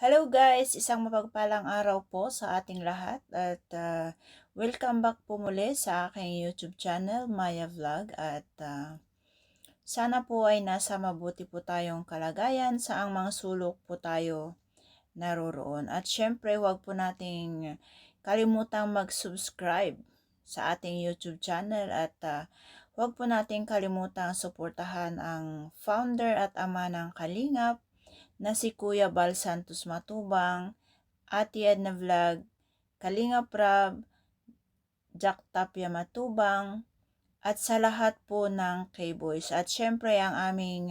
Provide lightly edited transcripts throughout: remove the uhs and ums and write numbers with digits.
Hello guys! Isang mapagpalang araw po sa ating lahat at welcome back po muli sa aking YouTube channel, Maya Vlog at sana po ay nasa mabuti po tayong kalagayan sa ang mga sulok po tayo naroroon. At syempre huwag po nating kalimutang mag-subscribe sa ating YouTube channel at huwag po nating kalimutang suportahan ang founder at ama ng Kalingap na si Kuya Bal Santos Matubang, Ate Edna Vlog, Kalinga Prab, Jack Tapia Matubang, at sa lahat po ng K-Boys. At syempre ang aming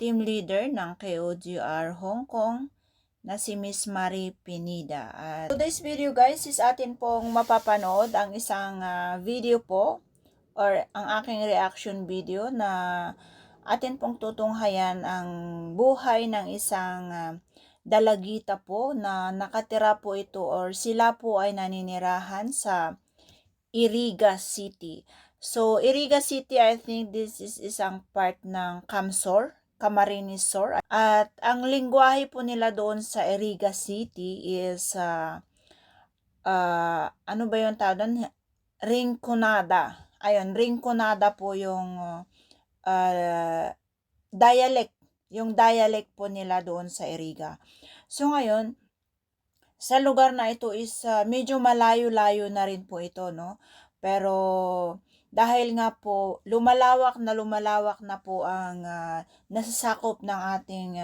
team leader ng KOGR Hong Kong na si Miss Marie Pinida. At today's video guys is atin pong mapapanood ang isang video po or ang aking reaction video na atin pong tutunghayan ang buhay ng isang dalagita po na nakatira po ito or sila po ay naninirahan sa Iriga City. So, Iriga City, I think this is isang part ng Camsor, Camarines Sur. At ang lingwahe po nila doon sa Iriga City is, ano ba yung tawag doon? Rinconada. Ayun, Rinconada po yung dialect. Yung dialect po nila doon sa Iriga. So ngayon, sa lugar na ito is medyo malayo-layo na rin po ito, no? Pero dahil nga po lumalawak na po ang nasasakop ng ating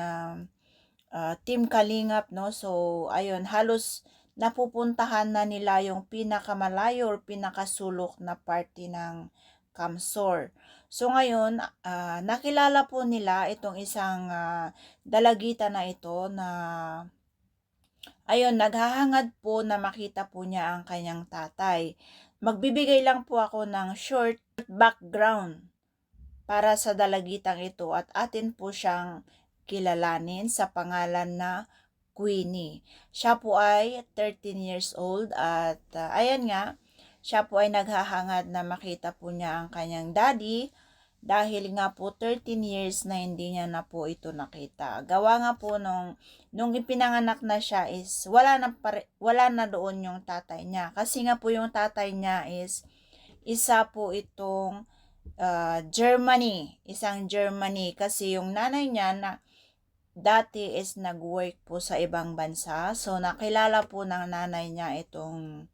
Team Kalingap, no? So ayun, halos napupuntahan na nila yung pinakamalayo or pinakasulok na party ng Camsor. So ngayon, nakilala po nila itong isang dalagita na ito na ayun, naghahangad po na makita po niya ang kanyang tatay. Magbibigay lang po ako ng short background para sa dalagitang ito at atin po siyang kilalanin sa pangalan na Queenie. Siya po ay 13 years old at ayan nga, siya po ay naghahangad na makita po niya ang kanyang daddy dahil nga po 13 years na hindi niya na po ito nakita. Gawa nga po nung ipinanganak na siya is wala na doon yung tatay niya. Kasi nga po yung tatay niya is isa po itong Germany, isang Germany kasi yung nanay niya na dati is nag-work po sa ibang bansa. So nakilala po ng nanay niya itong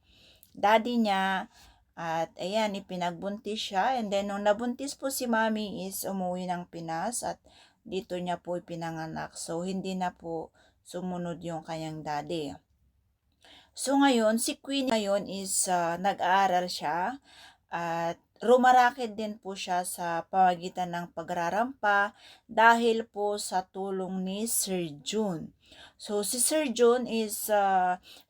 daddy niya at ayan, ipinagbuntis siya and then nung nabuntis po si mami is umuwi ng Pinas at dito niya po ipinanganak. So hindi na po sumunod yung kanyang daddy. So ngayon, si Queen ngayon is nag-aaral siya at rumarakit din po siya sa pamagitan ng pagrarampa dahil po sa tulong ni Sir Jun. So si Sir Jun is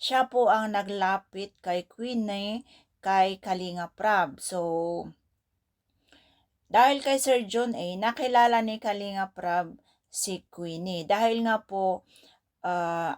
siya po ang naglapit kay Queenie kay Kalinga Prab. So dahil kay Sir Jun nakilala ni Kalinga Prab si Queenie. Dahil nga po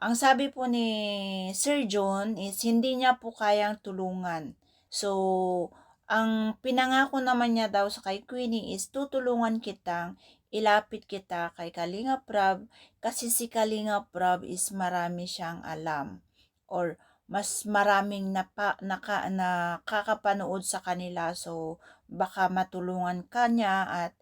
ang sabi po ni Sir John is hindi niya po kayang tulungan. So, ang pinangako naman niya daw sa kay Queenie is tutulungan kitang ilapit kita kay Kalinga Prab kasi si Kalinga Prab is marami siyang alam or mas maraming nakakapanood sa kanila. So, baka matulungan ka niya at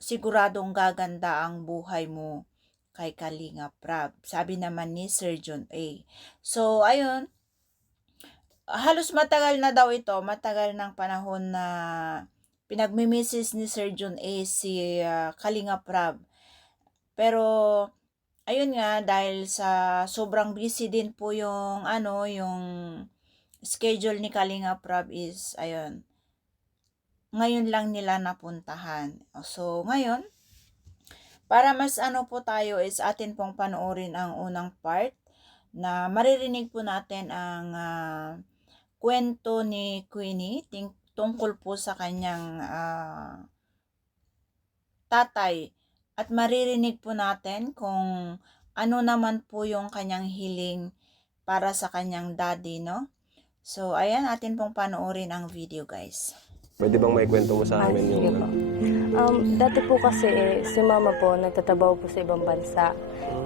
siguradong gaganda ang buhay mo kay Kalinga Prab. Sabi naman ni Sir John A. So, ayun, halos matagal na daw ito, matagal ng panahon na pinagmimisis ni Sir John A si Kalinga Prab. Pero, ayun nga, dahil sa sobrang busy din po yung, yung schedule ni Kalinga Prab is, ayun, ngayon lang nila napuntahan. So, ngayon, para mas po tayo is atin pong panoorin ang unang part na maririnig po natin ang kwento ni Queenie tungkol po sa kanyang tatay at maririnig po natin kung ano naman po yung kanyang hiling para sa kanyang daddy, no? So, ayan, atin pong panoorin ang video, guys. Pwede bang maikwento mo sa amin Sige yung po. Dati po kasi, si mama po nagtatrabaho po sa ibang bansa.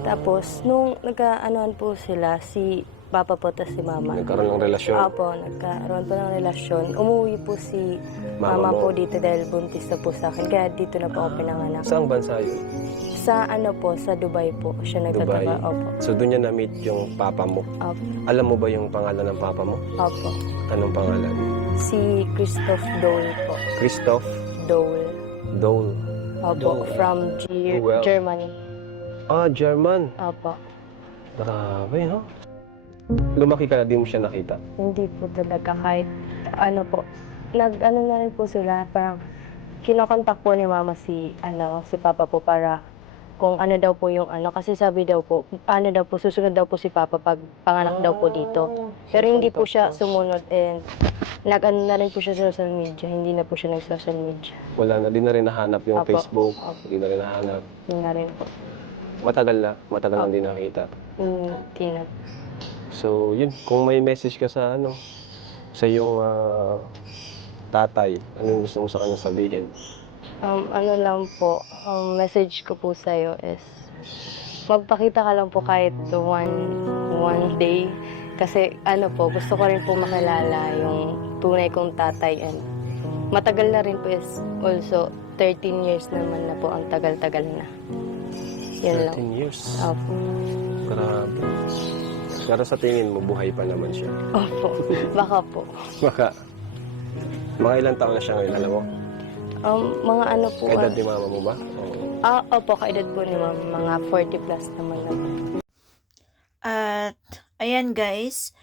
Tapos nung nagka-anohan po sila, si papa po tas si mama. Nagkaroon ng relasyon. Opo, nagkaroon po ng relasyon. Umuwi po si Mama mama mo. po dito dahil buntis na po sa akin. Kaya dito na po ako pinanganak. Saang bansa yun? Sa ano po, sa Dubai po siya Dubai. nagtatrabaho. Opo. So doon niya na-meet yung papa mo. Opo. Alam mo ba yung pangalan ng papa mo? Opo. Anong pangalan? Si Christoph Dole po. Christoph Dole. Dole. Opo, Dole. from Well. Germany. Ah, German. Opo. Grabe, no? Lumaki ka na, di mo siya nakita. Hindi po talaga kahit ano po. Nag-ano na rin po sila, parang kinokontak po ni mama si papa po para kung ano daw po yung ano. Kasi sabi daw po, ano daw po, susunod daw po si papa pag panganak daw po dito. Pero hindi po siya sumunod and nag-ano na rin po siya sa social media. Hindi na po siya nag-social media. Wala na, di na rin nahanap yung Opo. Facebook. Opo. Di na rin nahanap. Hindi na rin po. Matagal na Opo. hindi nakita. Hindi na. So, yun, kung may message ka sa sa iyong tatay, anong gusto mo sa kanya sabihin? Ano lang po, message ko po sa'yo is, magpakita ka lang po kahit one day. Kasi ano po, gusto ko rin po makilala yung tunay kong tatay. And matagal na rin po is also 13 years naman na po, ang tagal-tagal na. Yan lang. 13 years. Opo. Grabe. Pero sa tingin mo, buhay pa naman siya. Opo. Baka po. Baka. Mga ilang taon na siya ngayon, alam mo? Mga ano po. Edad ni mama mo ba? Oo. Opo, kaedad po ni ma'am. Mga 40 plus naman na. At ayan guys,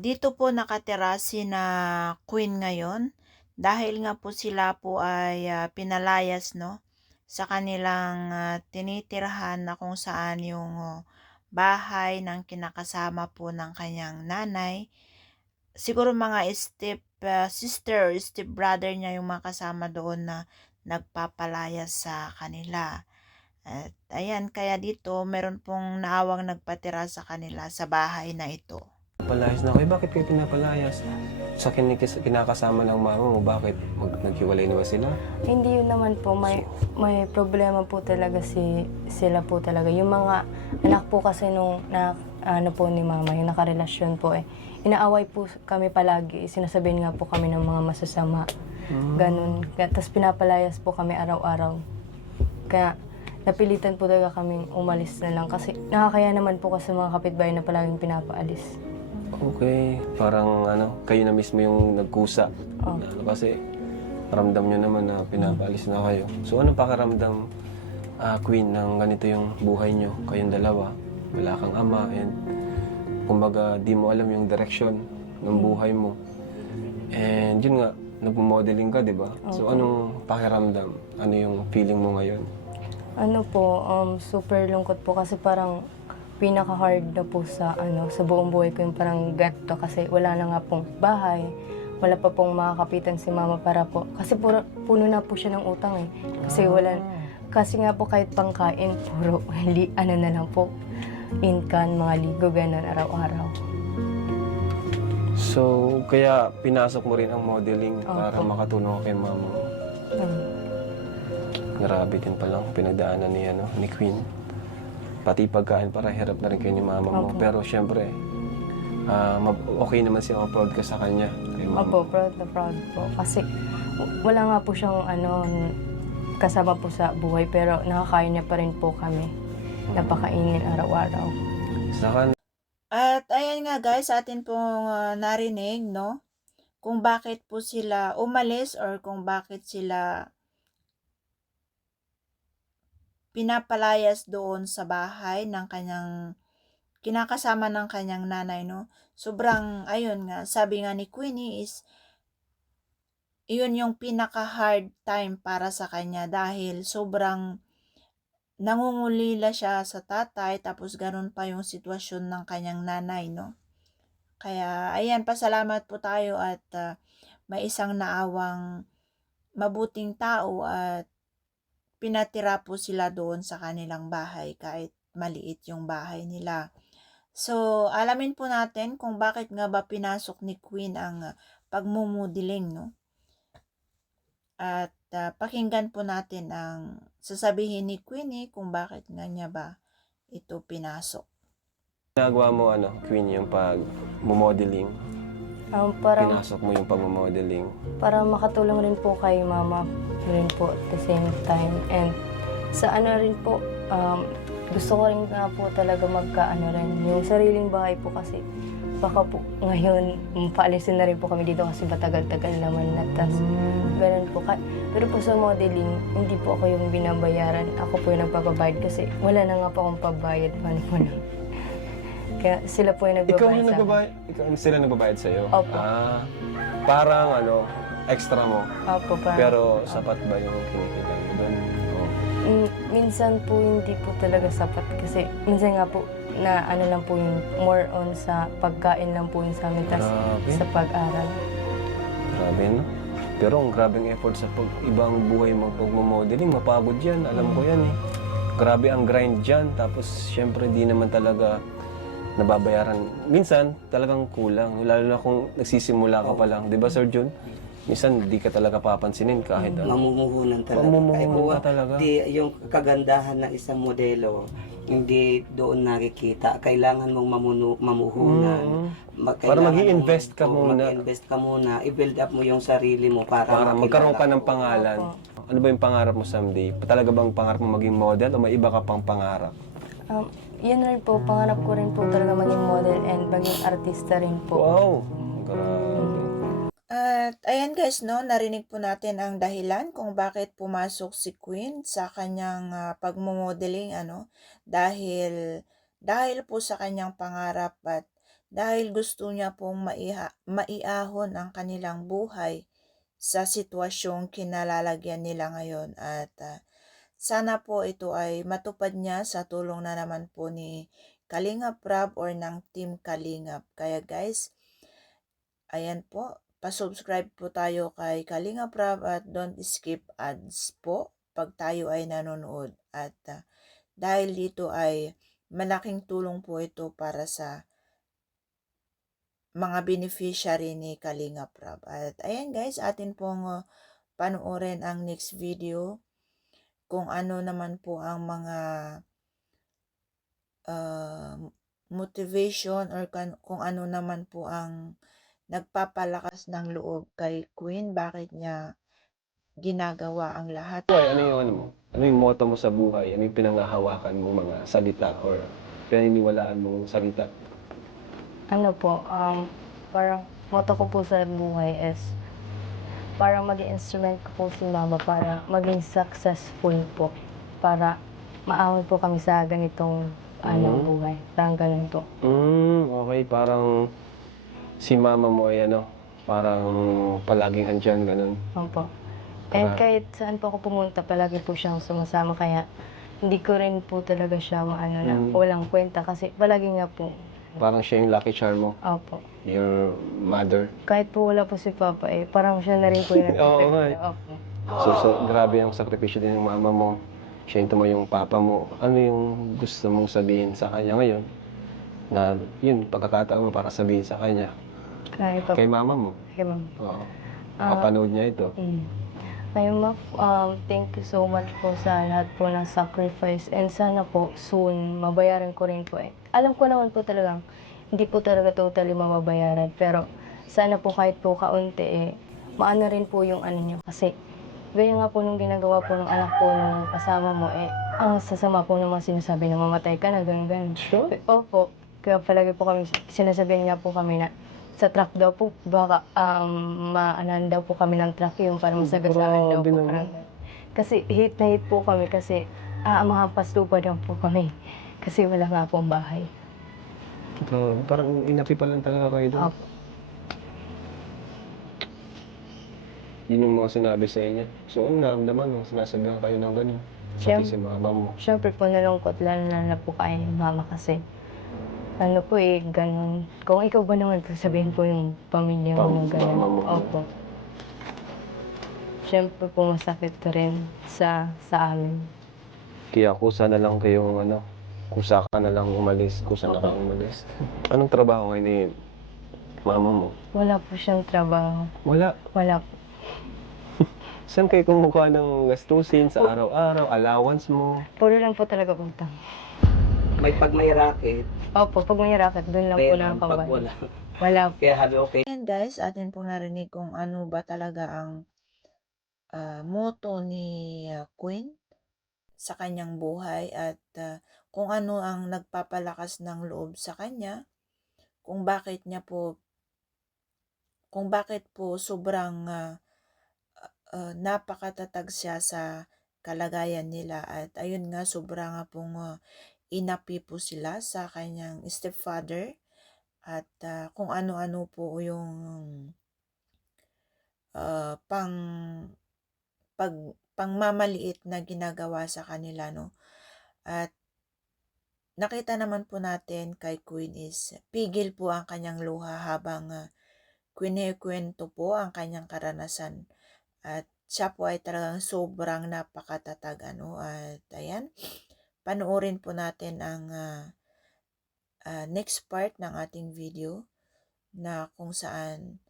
dito po nakatira na Queen ngayon dahil nga po sila po ay pinalayas no sa kanilang tinitirhan na kung saan yung bahay ng kinakasama po ng kanyang nanay. Siguro mga step sister or step brother niya yung mga kasama doon na nagpapalayas sa kanila. At ayan, kaya dito meron pong naawang nagpatira sa kanila sa bahay na ito. Palayas na kayo. Bakit kayo pinapalayas? Sa kinakasama ng mama mo, bakit naghiwalay na ba sila? Hindi yun naman po, may problema po talaga sila po talaga. Yung mga anak po kasi nung ano po ni mama, yung nakarelasyon po inaaway po kami palagi. Sinasabihin nga po kami ng mga masasama. Ganun. Tapos pinapalayas po kami araw-araw. Kaya napilitan po talaga kaming umalis na lang kasi nakakaya naman po kasi mga kapitbahay na palaging pinapaalis. Okay. Parang kayo na mismo yung nagkusa. Oh. Kasi ramdam nyo naman na pinapaalis na kayo. So anong pakaramdam, Queen, ng ganito yung buhay nyo? Kayong dalawa, wala kang ama, and kumbaga di mo alam yung direction ng buhay mo. And yun nga, nagmo-modeling ka, di ba? So anong pakiramdam? Ano yung feeling mo ngayon? Ano po, super lungkot po kasi parang pinaka-hard na po sa buong buhay ko yung parang ganito kasi wala na nga pong bahay, wala pa pong makakapitan si mama para po, kasi puno na po siya ng utang kasi nga po kahit pangkain, puro na lang po, inkan, mga ligo, ganun araw-araw. So, kaya pinasok mo rin ang modeling para Opo. makatulong kay mama mo. Grabe din palang pinagdaanan ni Queen. Pati pagkain para hirap na rin kayo ni mama mo. Opo. Pero syempre, okay naman siya proud ka sa kanya. Kay mama. Opo, proud na proud po. Kasi wala nga po siyang kasama po sa buhay pero nakakain niya pa rin po kami. Napakainin araw-araw. Saka, At ayan nga guys, atin pong narinig no kung bakit po sila umalis or kung bakit sila pinapalayas doon sa bahay ng kanyang kinakasama ng kanyang nanay no. Sobrang ayun nga, sabi nga ni Queenie is iyon yung pinaka-hard time para sa kanya dahil sobrang nangungulila siya sa tatay tapos ganun pa yung sitwasyon ng kanyang nanay no. Kaya ayan, pasalamat po tayo at may isang naawang mabuting tao at pinatira po sila doon sa kanilang bahay kahit maliit yung bahay nila. So, alamin po natin kung bakit nga ba pinasok ni Queen ang pagmumudiling, no? At pakinggan po natin ang sasabihin ni Queenie kung bakit nga niya ba ito pinasok. Ginagawa mo Queen, yung pag-modeling. Parang Pinasok mo yung pag-modeling. para makatulong rin po kay mama rin po at the same time. And sa rin po, gusto ko rin nga po talaga rin, yung sariling bahay po kasi baka po ngayon paalisin na rin po kami dito kasi matagal-tagal naman na tas ganun po. Pero po sa modeling, hindi po ako yung binabayaran. Ako po yung nagpapabayad kasi wala na nga po akong pabayad. Paano po na? Kaya sila po yung Ikaw nagbabayad yung sa akin. nagbabayad? Sila nagbabayad sa'yo? Opo. Parang extra mo. Opo, parang. Pero sapat ba yung kinikita mo doon? Minsan po hindi po talaga sapat kasi minsan nga po na lang po yung more on sa pagkain lang po yung sa amin tas Grabe. sa pag-aral. Grabe, no? Pero ang grabing effort sa ibang buhay mo pag-modeling, mapagod yan. Alam ko yan eh. Grabe ang grind dyan. Tapos, syempre, di naman talaga nababayaran. Minsan, talagang kulang. Lalo na kung nagsisimula ka pa lang. Di ba, Sir Jun? Minsan, di ka talaga papansinin kahit Mamumuhunan talaga. Mamumuhunan ka talaga. Di, yung kagandahan ng isang modelo, hindi doon nakikita. Kailangan mong mamuhunan. Para mag-i-invest ka muna. Mag-invest ka muna. I-build up mo yung sarili mo para Magkaroon ka ng makilala pangalan. Ano ba yung pangarap mo someday? Talaga bang pangarap mo maging model o may iba ka pang pangarap? Yun rin po, pangarap ko rin po talaga maging model and maging artista rin po. Wow! Grabe. At ayan guys, no, narinig po natin ang dahilan kung bakit pumasok si Queen sa kanyang pagmo-modeling, dahil po sa kanyang pangarap at dahil gusto niya pong maiahon ang kanilang buhay sa sitwasyong kinalalagyan nila ngayon at sana po ito ay matupad niya sa tulong na naman po ni Kalingap Rab or ng Team Kalingap. Kaya guys, ayan po, pa-subscribe po tayo kay Kalingap Rab at don't skip ads po pag tayo ay nanonood. At dahil dito ay malaking tulong po ito para sa mga beneficiary ni Kalingap Rab. At ayan guys, atin pong panoorin ang next video kung ano naman po ang mga motivation or kung ano naman po ang nagpapalakas ng loob kay Queen, bakit niya ginagawa ang lahat. Ano yung motto mo sa buhay? Ano yung pinanghahawakan mo mga salita or pinaniniwalaan mong salita? Parang motto ko po sa buhay is parang maging instrument ko po si mama para maging successful po. Para maahon po kami sa ganitong buhay. Parang ganun po. Okay. Parang si mama mo ay parang palaging andyan, ganun. Opo. And kahit saan po ako pumunta, palagi po siyang sumasama. Kaya hindi ko rin po talaga siya na walang kwenta. Kasi palagi nga po. Parang siya yung lucky charm mo, Opo. your mother. Kahit po wala po si Papa, parang siya na rin po yung Oo nga eh. Opo. So, grabe ang sakripisyo din ng mama mo. Siya yung papa mo. Ano yung gusto mong sabihin sa kanya ngayon? Na yun, pagkakataon mo para sabihin sa kanya. Kay mama mo. Kay mama. Oo. Kapanood niya ito. Kaya thank you so much po sa lahat po ng sacrifice and sana po soon mabayaran ko rin po Alam ko naman po talagang hindi po talaga totally mababayaran pero sana po kahit po kaunti maano rin po yung nyo kasi gaya nga po nung ginagawa po ng anak ko nung kasama mo ang sasama po naman sinasabi na mamatay ka na ganun. Sure? Opo. Kaya palagi po kami sinasabihan nga po kami na sa truck daw po, baka maanan daw po kami ng truck yung parang masagasaan daw po. Kasi hit na hit po kami kasi mahampas lupa daw po kami. Kasi wala nga pong bahay. Parang inapi pa lang talaga kayo doon. Opo. Yun yung mga sinabi sa inyo. So, ang naramdaman mo, sinasabihan kayo ng ganun. Pati si mama mo. Siyempre po nalungkot, lalo na po kay mama kasi. Ganun. Kung ikaw ba naman po sabihin po yung pamilya mo ng ganun. Mama mo. Opo. Siyempre po masakit rin sa amin. Kaya kusa na lang kayong kusa ka na lang umalis, kusa na kang umalis. Anong trabaho ngayon ni mama mo? Wala po siyang trabaho. Wala. Wala po. Saan kayo kumukuha ng gastusin sa araw-araw, allowance mo? Puro lang po talaga utang. Pag may racket, Opo, pag may racket, doon lang po pera. lang Pag pambayad. wala. Wala po. Kaya habi okay. And guys, atin pong narinig kung ano ba talaga ang motto ni Queen sa kanyang buhay at kung ano ang nagpapalakas ng loob sa kanya, kung bakit po sobrang napakatatag siya sa kalagayan nila at ayun nga sobra nga pong inapi po sila sa kanyang stepfather at kung ano-ano po yung pang pangmamaliit na ginagawa sa kanila, no? At nakita naman po natin kay Queen is pigil po ang kanyang luha habang kwento po ang kanyang karanasan. At siya po ay talagang sobrang napakatatag, ano? At ayan, panoorin po natin ang next part ng ating video na kung saan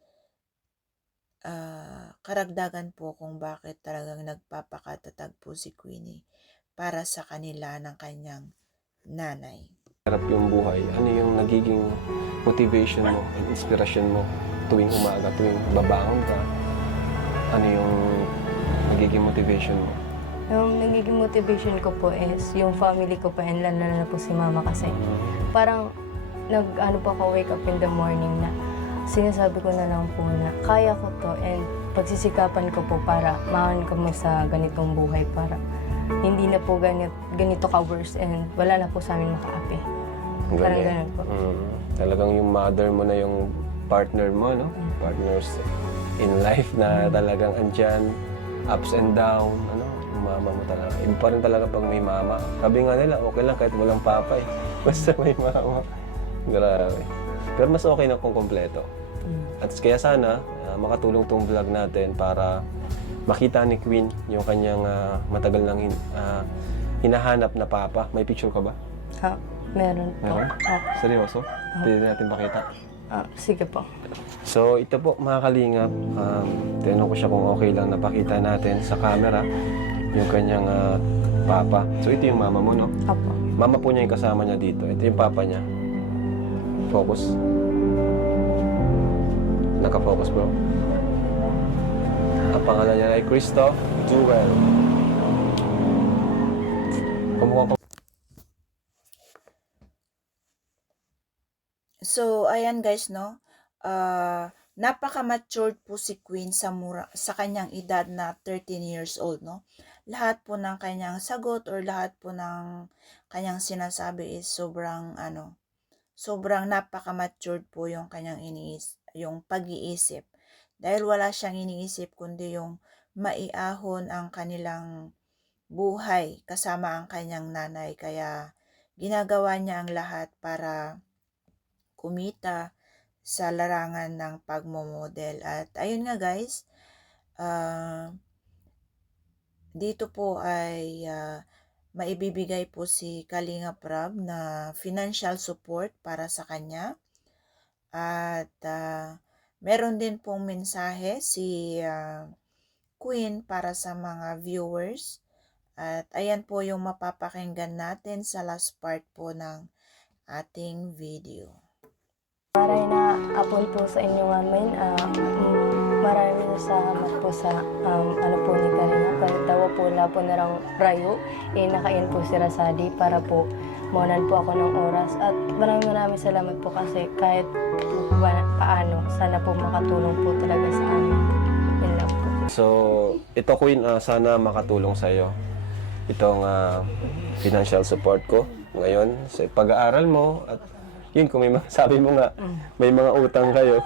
karagdagan po kung bakit talagang nagpapakatatag po si Queenie para sa kanila ng kanyang nanay. Harap yung buhay, ano yung nagiging motivation mo and inspirasyon mo tuwing umaga, tuwing babangon ka? Ano yung nagiging motivation mo? Yung nagiging motivation ko po is yung family ko pa and lalo na po si mama kasi parang nag-ano po ako wake up in the morning na sinasabi ko na lang po na kaya ko to and pagsisikapan ko po para mahan ko mo sa ganitong buhay para hindi na po ganito ka-worse and wala na po sa amin makaapi. Parang ganun po. Talagang yung mother mo na yung partner mo, no? Partners in life na talagang andyan, ups and down, ano? Yung mama mo talaga. Iba pa rin talaga pag may mama. Sabi nga nila, okay lang kahit walang papa eh. Basta may mama. Grabe. Pero mas okay na kung kompleto. At kaya sana, makatulong tong vlog natin para makita ni Queen yung kanyang matagal nang hinahanap na papa. May picture ka ba? Ha, meron po. Meron? Seryoso? Pwede natin pakita. Sige po. So ito po mga kalingap, tinanong ko siya kung okay lang napakita natin sa camera yung kanyang papa. So ito yung mama mo, no? Apo. Mama po niya yung kasama niya dito. Ito yung papa niya. Focus. Naka-focus bro. Ang pangalan niya ay Christoph Jewel. Kumukha ko. So, ayan guys, no? Napaka-matured po si Queen sa kanyang edad na 13 years old, no? Lahat po ng kanyang sagot or lahat po ng kanyang sinasabi is sobrang napaka-matured po yung kanyang yung pag-iisip. Dahil wala siyang iniisip kundi yung maiahon ang kanilang buhay kasama ang kanyang nanay. Kaya ginagawa niya ang lahat para kumita sa larangan ng pagmomodel. At ayun nga guys, dito po ay maibibigay po si Kalinga Prab na financial support para sa kanya. At meron din pong mensahe si Queen para sa mga viewers. At ayan po yung mapapakinggan natin sa last part po ng ating video. Maray na apon po sa inyo ngamin. Maraming salamat po sa ano po ni Karina. Pagtawa po la po na rang rayo. Nakain po si Rasadi para po maunan po ako ng oras. At maraming salamat po kasi kahit paano, sana po makatulong po talaga sa amin. Yun lang po. So, ito Queen, sana makatulong sa iyo. Itong financial support ko ngayon sa pag-aaral mo at yun, kung may sabi mo nga, may mga utang kayo.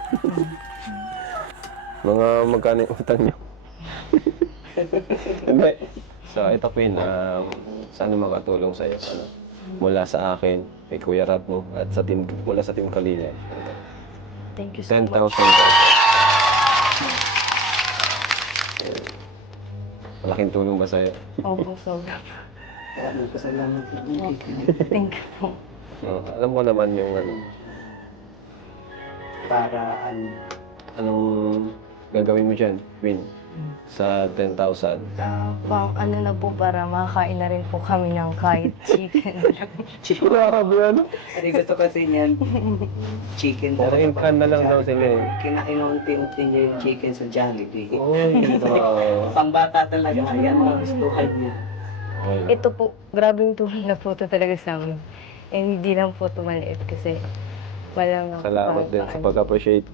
Mga magkano yung utang nyo? Hindi. So, ito Queen, sana makatulong sa iyo. Mula sa akin, kay Kuya Rap mo, at mula sa Team Kalinga. Thank you so 10,000 much. pesos. Malaking tulong ba sa'yo? Opo, sobra. Maraming pasalamat. Thank you po. Alam ko naman yung Para anong gagawin mo dyan, Queen. sa 10,000? Pang ano na po, para makakain na rin po kami ng kahit chicken lang. Grabe ano? Hindi gusto kasi niyan, chicken Parang talaga. impan na lang daw sila eh. Kinainunti-unti niya yung chicken sa Jollibee. Uy, Pangbata talaga, yan ang gustuhan niya. Ito po, grabing tulong na po ito talaga sa amin. And hindi lang po ito maliit kasi walang Salamat din sa pag-appreciate.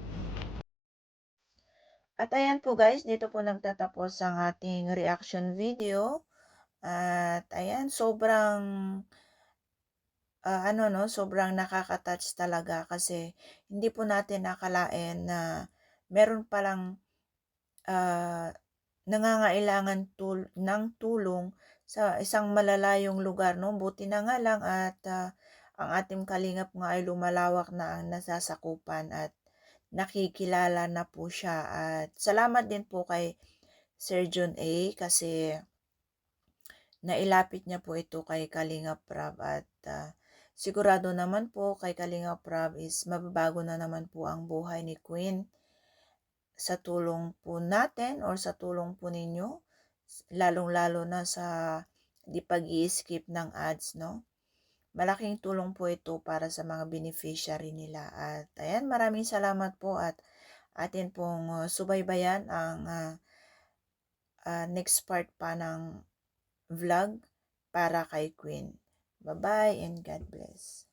At ayan po guys, dito po nagtatapos ang ating reaction video. At ayan, sobrang sobrang nakaka-touch talaga kasi hindi po natin nakalain na meron palang nangangailangan ng tulong sa isang malalayong lugar, no? Buti na nga lang at ang ating kalingap nga ay lumalawak na ang nasasakupan at nakikilala na po siya. At salamat din po kay Sir John A. kasi nailapit niya po ito kay Kalingap Prab at sigurado naman po kay Kalingap Prab is mababago na naman po ang buhay ni Queen sa tulong po natin or sa tulong po ninyo, lalong-lalo na sa di pag-i-skip ng ads, no? Malaking tulong po ito para sa mga beneficiary nila. At ayan, maraming salamat po at atin pong subaybayan ang next part pa ng vlog para kay Queen. Bye-bye and God bless.